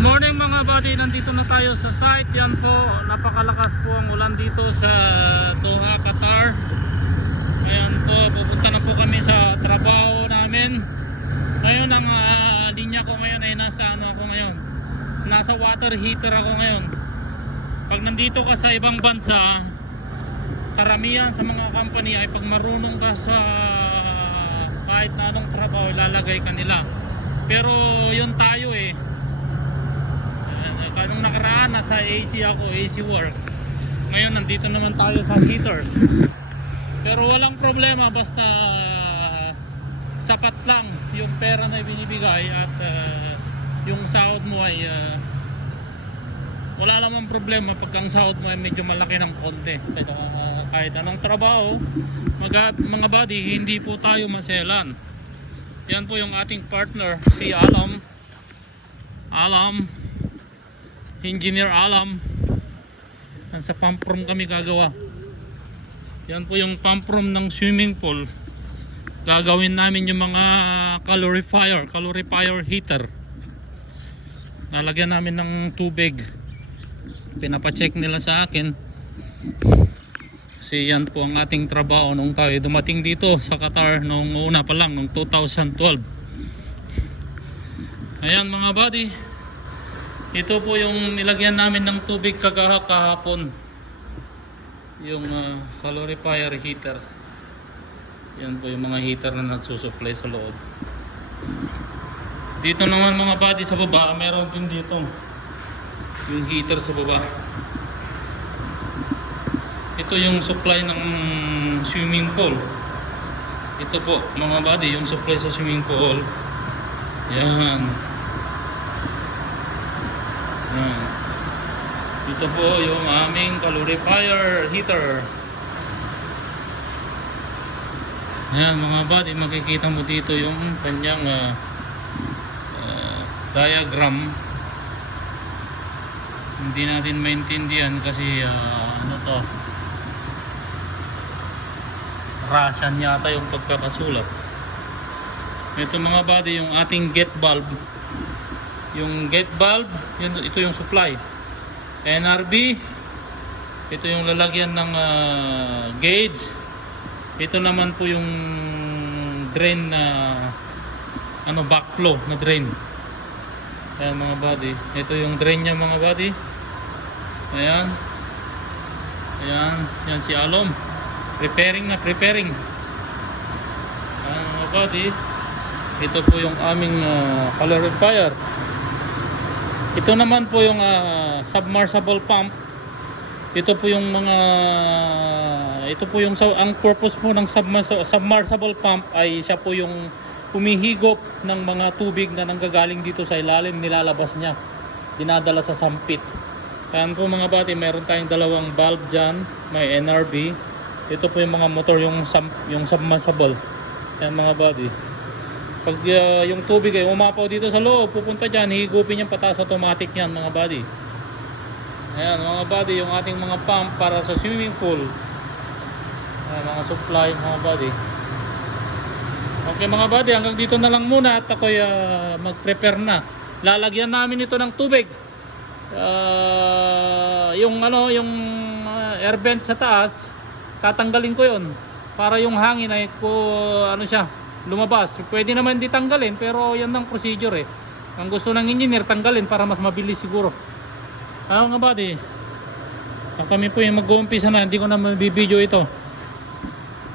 Morning mga buddy, nandito na tayo sa site. Yan po, napakalakas po ang ulan dito sa Doha, Qatar. Ayan po, pupunta na po kami sa trabaho namin. Ngayon ang linya ko ngayon ay nasa nasa water heater ako ngayon. Pag nandito ka sa ibang bansa, karamihan sa mga company ay pag marunong ka sa kahit na anong trabaho, ilalagay ka nila. Pero yun tayo kanong nakaraan nasa AC ako, AC work. Ngayon nandito naman tayo sa heater. Pero walang problema basta sapat lang yung pera na binibigay at yung sahod mo ay wala namang problema pag ang sahod mo ay medyo malaki ng konti. Pero kahit anong trabaho, mga buddy, hindi po tayo maselan. Yan po yung ating partner, si Alam, Engineer Alam. Sa pump room kami gagawa. Yan po yung pump room ng swimming pool. Gagawin namin yung mga calorifier heater. Lalagyan namin ng tubig. Pinapacheck nila sa akin. Kasi yan po ang ating trabaho nung tayo dumating dito sa Qatar nung una pa lang, nung 2012. Ayan mga buddy, ito po yung nilagyan namin ng tubig kahapon, yung calorifier heater. Yan po yung mga heater na nagsusupply sa loob. Dito naman mga buddy sa baba, meron din dito yung heater sa baba. Ito yung supply ng swimming pool. Ito po mga buddy, yung supply sa swimming pool. Yan. Ito po yung aming calorifier heater. Ayan mga buddy, makikita mo dito yung kanyang diagram. Hindi natin maintindihan kasi ano to, Russian yata yung pagkakasulat. Ito mga buddy, yung ating gate valve. Yung gate valve, ito yung supply. NRB, ito yung lalagyan ng gauge. Ito naman po yung drain na backflow na drain. Ayan mga buddy, ito yung drain nya mga buddy. Ayan. Yan si Alom. Preparing. Ayan mga buddy, ito po yung aming calorifier. Ito naman po yung submersible pump. Ito po yung ang purpose po ng submersible pump ay siya po yung humihigop ng mga tubig na nanggagaling dito sa ilalim, nilalabas niya, dinadala sa sampit. Kaya po mga buddy, meron tayong dalawang valve dyan, may NRB. Ito po yung mga motor, yung submersible. Yan mga buddy. Pag yung tubig ay umapaw dito sa loob, pupunta dyan, higupin yung pataas automatic yan mga buddy. Ayan mga buddy, yung ating mga pump para sa swimming pool. Ayan, mga supply mga buddy. Okay mga buddy, hanggang dito na lang muna at ako'y mag-prepare na. Lalagyan namin ito ng tubig. Yung air vent sa taas, tatanggalin ko yun para yung hangin ay lumabas. Pwede naman di tanggalin, pero yan ang procedure Ang gusto ng engineer, tanggalin para mas mabilis siguro. Mga buddy, kami po yung mag-uumpisa na, hindi ko na mabibideo ito.